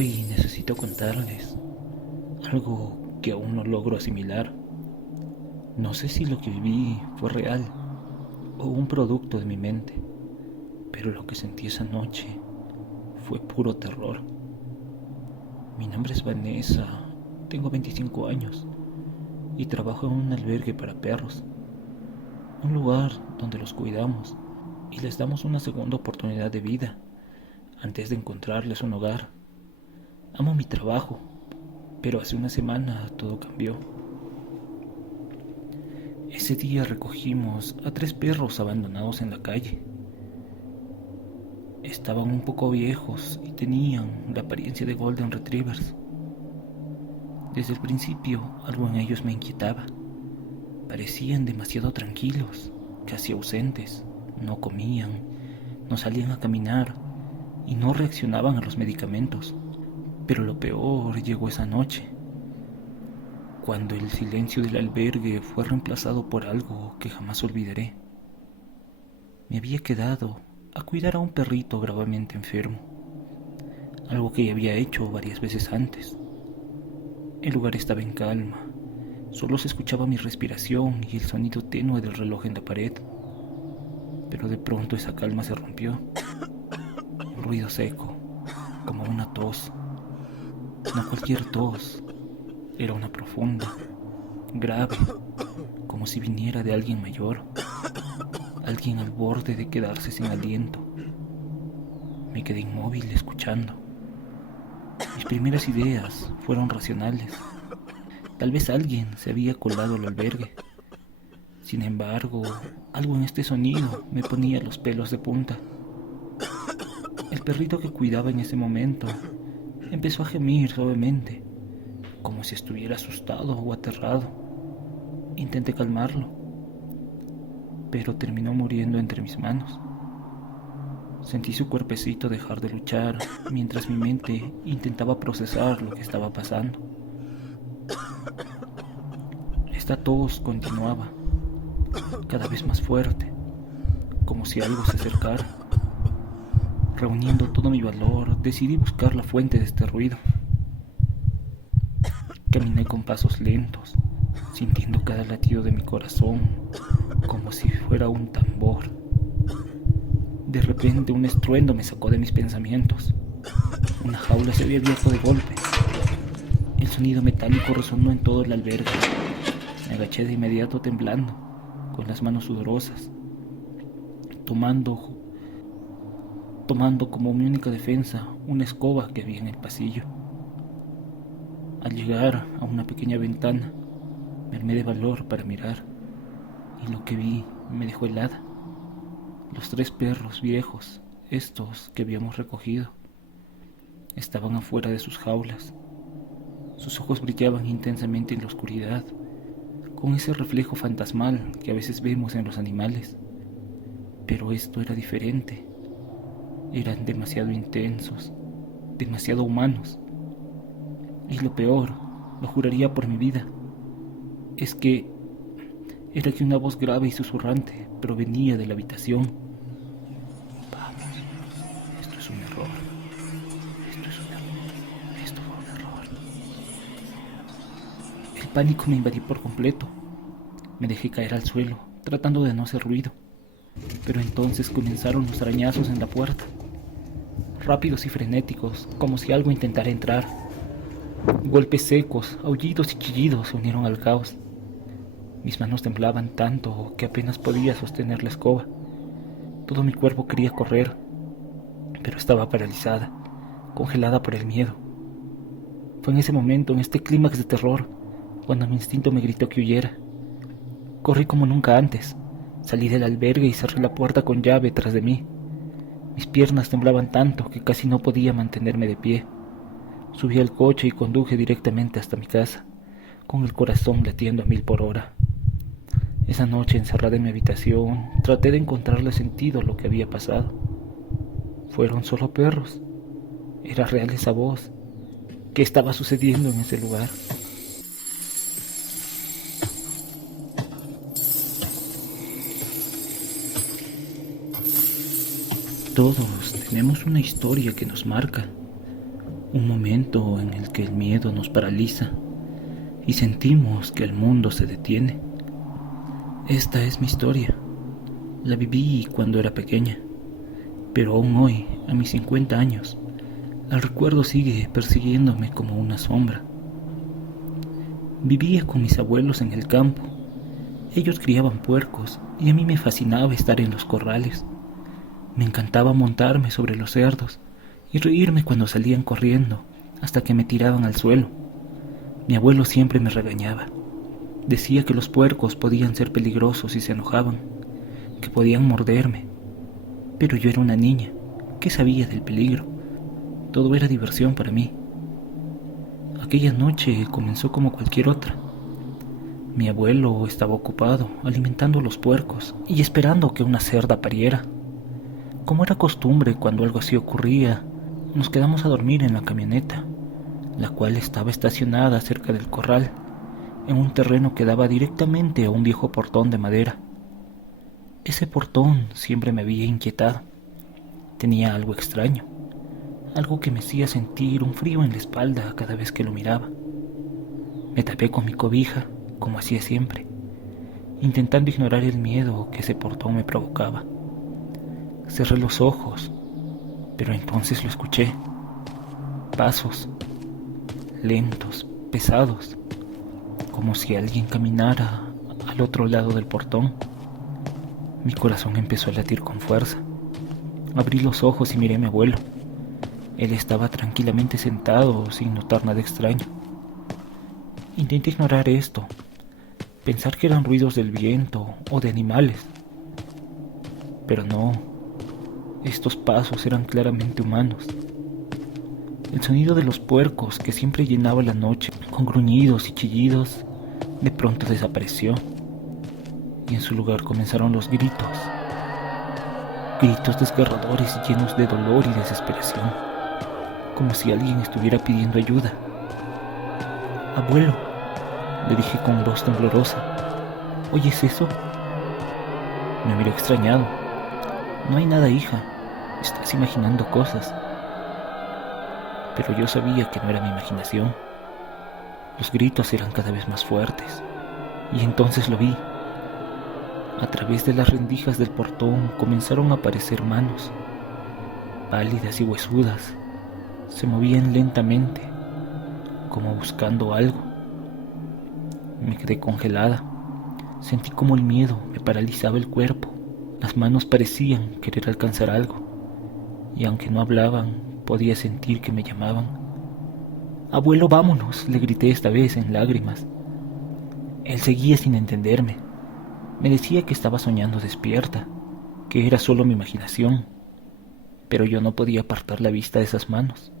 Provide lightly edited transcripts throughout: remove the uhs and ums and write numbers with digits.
Hoy necesito contarles algo que aún no logro asimilar. No sé si lo que viví fue real o un producto de mi mente, pero lo que sentí esa noche fue puro terror. Mi nombre es Vanessa, tengo 25 años y trabajo en un albergue para perros, un lugar donde los cuidamos y les damos una segunda oportunidad de vida antes de encontrarles un hogar. Amo mi trabajo, pero hace una semana todo cambió. Ese día recogimos a 3 perros abandonados en la calle. Estaban un poco viejos y tenían la apariencia de Golden Retrievers. Desde el principio algo en ellos me inquietaba. Parecían demasiado tranquilos, casi ausentes. No comían, no salían a caminar y no reaccionaban a los medicamentos. Pero lo peor llegó esa noche, cuando el silencio del albergue fue reemplazado por algo que jamás olvidaré. Me había quedado a cuidar a un perrito gravemente enfermo, algo que ya había hecho varias veces antes. El lugar estaba en calma, solo se escuchaba mi respiración y el sonido tenue del reloj en la pared. Pero de pronto esa calma se rompió. Un ruido seco, como una tos. No cualquier tos, era una profunda, grave, como si viniera de alguien mayor, alguien al borde de quedarse sin aliento. Me quedé inmóvil escuchando. Mis primeras ideas fueron racionales. Tal vez alguien se había colado al albergue. Sin embargo, algo en este sonido me ponía los pelos de punta. El perrito que cuidaba en ese momento empezó a gemir suavemente, como si estuviera asustado o aterrado. Intenté calmarlo, pero terminó muriendo entre mis manos. Sentí su cuerpecito dejar de luchar mientras mi mente intentaba procesar lo que estaba pasando. Esta tos continuaba, cada vez más fuerte, como si algo se acercara. Reuniendo todo mi valor, decidí buscar la fuente de este ruido. Caminé con pasos lentos, sintiendo cada latido de mi corazón como si fuera un tambor. De repente un estruendo me sacó de mis pensamientos. Una jaula se había abierto de golpe. El sonido metálico resonó en todo el albergue. Me agaché de inmediato temblando, con las manos sudorosas, tomando como mi única defensa una escoba que había en el pasillo. Al llegar a una pequeña ventana, me armé de valor para mirar, y lo que vi me dejó helada. Los 3 perros viejos, estos que habíamos recogido, estaban afuera de sus jaulas. Sus ojos brillaban intensamente en la oscuridad, con ese reflejo fantasmal que a veces vemos en los animales. Pero esto era diferente. Eran demasiado intensos, demasiado humanos. Y lo peor, lo juraría por mi vida, es que era que una voz grave y susurrante provenía de la habitación. Vamos, esto es un error. Esto es un error. Esto fue un error. El pánico me invadió por completo. Me dejé caer al suelo, tratando de no hacer ruido. Pero entonces comenzaron los arañazos en la puerta, rápidos y frenéticos, como si algo intentara entrar. Golpes secos, aullidos y chillidos se unieron al caos. Mis manos temblaban tanto que apenas podía sostener la escoba. Todo mi cuerpo quería correr, pero estaba paralizada, congelada por el miedo. Fue en ese momento, en este clímax de terror, cuando mi instinto me gritó que huyera. Corrí como nunca antes. Salí del albergue y cerré la puerta con llave tras de mí. Mis piernas temblaban tanto que casi no podía mantenerme de pie. Subí al coche y conduje directamente hasta mi casa, con el corazón latiendo a 1000 por hora. Esa noche, encerrada en mi habitación, traté de encontrarle sentido a lo que había pasado. Fueron solo perros. Era real esa voz. ¿Qué estaba sucediendo en ese lugar? Todos tenemos una historia que nos marca, Un momento en el que el miedo nos paraliza y sentimos que el mundo se detiene. Esta es mi historia. La viví cuando era pequeña, pero aún hoy, a mis 50 años, el recuerdo sigue persiguiéndome como una sombra. Vivía con mis abuelos en el campo. Ellos criaban puercos y a mí me fascinaba estar en los corrales. Me encantaba montarme sobre los cerdos y reírme cuando salían corriendo hasta que me tiraban al suelo. Mi abuelo siempre me regañaba. Decía que los puercos podían ser peligrosos si se enojaban, que podían morderme. Pero yo era una niña. ¿Qué sabía del peligro? Todo era diversión para mí. Aquella noche comenzó como cualquier otra. Mi abuelo estaba ocupado alimentando a los puercos y esperando que una cerda pariera. Como era costumbre cuando algo así ocurría, nos quedamos a dormir en la camioneta, la cual estaba estacionada cerca del corral, en un terreno que daba directamente a un viejo portón de madera. Ese portón siempre me había inquietado. Tenía algo extraño, algo que me hacía sentir un frío en la espalda cada vez que lo miraba. Me tapé con mi cobija, como hacía siempre, intentando ignorar el miedo que ese portón me provocaba. Cerré los ojos, pero entonces lo escuché. Pasos, lentos, pesados, como si alguien caminara al otro lado del portón. Mi corazón empezó a latir con fuerza. Abrí los ojos y miré a mi abuelo. Él estaba tranquilamente sentado sin notar nada extraño. Intenté ignorar esto, pensar que eran ruidos del viento o de animales. Pero no, estos pasos eran claramente humanos. El sonido de los puercos que siempre llenaba la noche con gruñidos y chillidos, de pronto desapareció. Y en su lugar comenzaron los gritos. Gritos desgarradores y llenos de dolor y desesperación, como si alguien estuviera pidiendo ayuda. «Abuelo», le dije con voz temblorosa, «¿oyes eso?». Me miró extrañado. «No hay nada, hija, estás imaginando cosas». Pero yo sabía que no era mi imaginación. Los gritos eran cada vez más fuertes, y entonces lo vi. A través de las rendijas del portón comenzaron a aparecer manos, pálidas y huesudas. Se movían lentamente, como buscando algo. Me quedé congelada. Sentí como el miedo me paralizaba el cuerpo. Las manos parecían querer alcanzar algo, y aunque no hablaban, podía sentir que me llamaban. «Abuelo, vámonos», le grité esta vez en lágrimas. Él seguía sin entenderme. Me decía que estaba soñando despierta, que era solo mi imaginación, pero yo no podía apartar la vista de esas manos.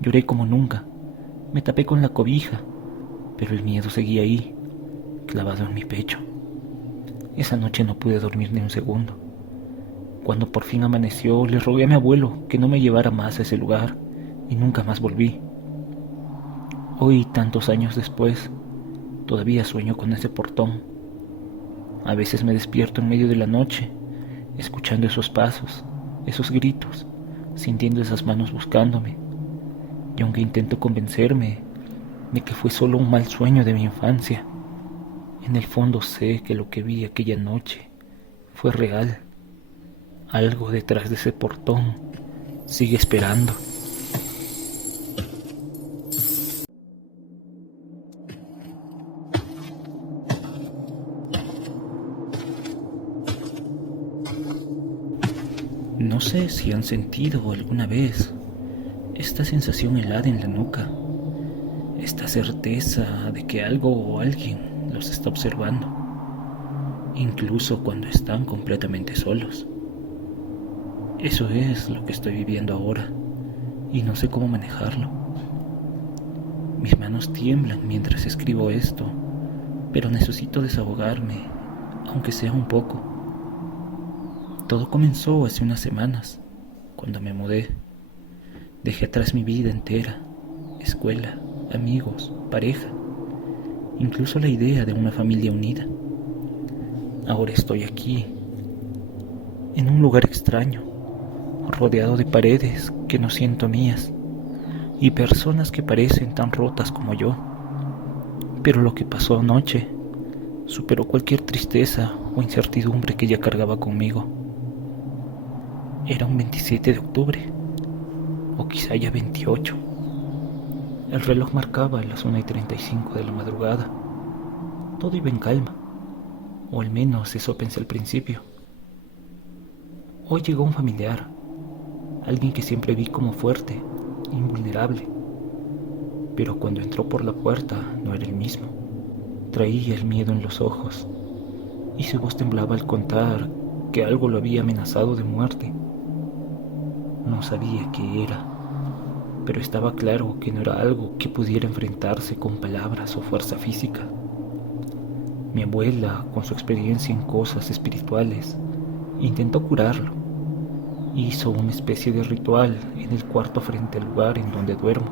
Lloré como nunca, me tapé con la cobija, pero el miedo seguía ahí, clavado en mi pecho. Esa noche no pude dormir ni un segundo. Cuando por fin amaneció, le rogué a mi abuelo que no me llevara más a ese lugar, y nunca más volví. Hoy, tantos años después, todavía sueño con ese portón. A veces me despierto en medio de la noche, escuchando esos pasos, esos gritos, sintiendo esas manos buscándome. Y aunque intento convencerme de que fue solo un mal sueño de mi infancia, en el fondo sé que lo que vi aquella noche fue real. Algo detrás de ese portón sigue esperando. No sé si han sentido alguna vez esta sensación helada en la nuca, esta certeza de que algo o alguien los está observando, incluso cuando están completamente solos. Eso es lo que estoy viviendo ahora y no sé cómo manejarlo. Mis manos tiemblan mientras escribo esto, pero necesito desahogarme, aunque sea un poco. Todo comenzó hace unas semanas, cuando me mudé. Dejé atrás mi vida entera, escuela, amigos, pareja, incluso la idea de una familia unida. Ahora estoy aquí, en un lugar extraño, rodeado de paredes que no siento mías, y personas que parecen tan rotas como yo. Pero lo que pasó anoche superó cualquier tristeza o incertidumbre que ya cargaba conmigo. Era un 27 de octubre, o quizá ya 28. El reloj marcaba las 1:35 de la madrugada. Todo iba en calma, o al menos eso pensé al principio. Hoy llegó un familiar, alguien que siempre vi como fuerte, invulnerable, pero cuando entró por la puerta no era el mismo. Traía el miedo en los ojos y su voz temblaba al contar que algo lo había amenazado de muerte. No sabía qué era, pero estaba claro que no era algo que pudiera enfrentarse con palabras o fuerza física. Mi abuela, con su experiencia en cosas espirituales, intentó curarlo. Hizo una especie de ritual en el cuarto frente al lugar en donde duermo.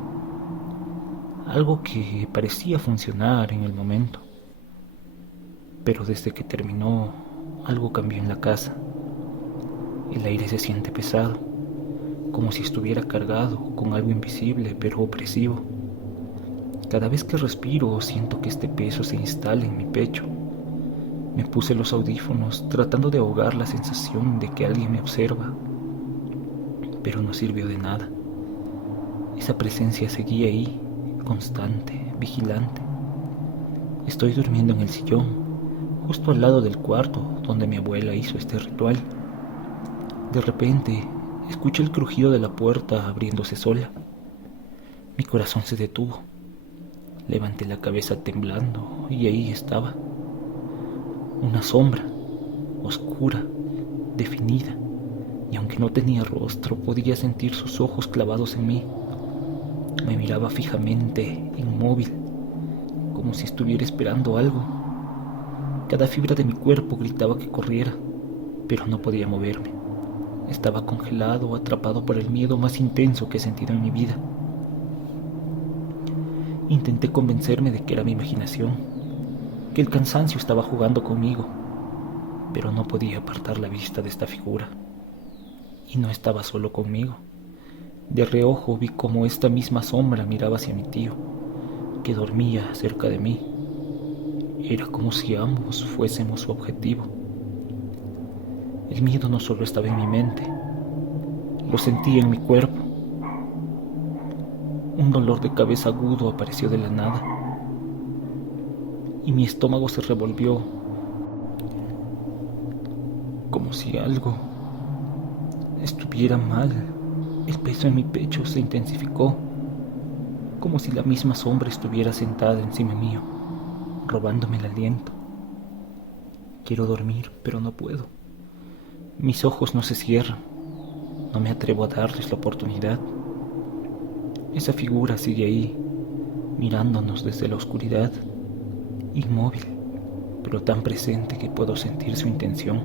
Algo que parecía funcionar en el momento. Pero desde que terminó, algo cambió en la casa. El aire se siente pesado, como si estuviera cargado con algo invisible pero opresivo. Cada vez que respiro siento que este peso se instala en mi pecho. Me puse los audífonos tratando de ahogar la sensación de que alguien me observa, pero no sirvió de nada. Esa presencia seguía ahí, constante, vigilante. Estoy durmiendo en el sillón, justo al lado del cuarto donde mi abuela hizo este ritual. De repente, escuché el crujido de la puerta abriéndose sola. Mi corazón se detuvo. Levanté la cabeza temblando y ahí estaba. Una sombra, oscura, definida, y aunque no tenía rostro, podía sentir sus ojos clavados en mí. Me miraba fijamente, inmóvil, como si estuviera esperando algo. Cada fibra de mi cuerpo gritaba que corriera, pero no podía moverme. Estaba congelado, atrapado por el miedo más intenso que he sentido en mi vida. Intenté convencerme de que era mi imaginación, que el cansancio estaba jugando conmigo, pero no podía apartar la vista de esta figura. Y no estaba solo conmigo. De reojo vi cómo esta misma sombra miraba hacia mi tío, que dormía cerca de mí. Era como si ambos fuésemos su objetivo. El miedo no solo estaba en mi mente, lo sentía en mi cuerpo. Un dolor de cabeza agudo apareció de la nada y mi estómago se revolvió, como si algo estuviera mal. El peso en mi pecho se intensificó, como si la misma sombra estuviera sentada encima mío, robándome el aliento. Quiero dormir, pero no puedo. Mis ojos no se cierran. No me atrevo a darles la oportunidad. Esa figura sigue ahí, mirándonos desde la oscuridad, inmóvil, pero tan presente que puedo sentir su intención.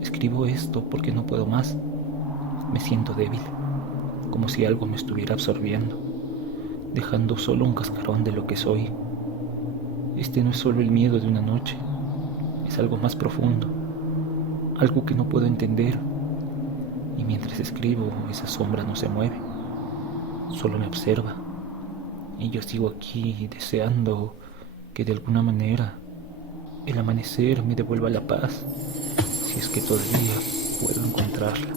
Escribo esto porque no puedo más. Me siento débil, como si algo me estuviera absorbiendo, dejando solo un cascarón de lo que soy. Este no es solo el miedo de una noche, es algo más profundo, algo que no puedo entender. Y mientras escribo, esa sombra no se mueve, solo me observa. Y yo sigo aquí deseando que de alguna manera el amanecer me devuelva la paz, si es que todavía puedo encontrarla.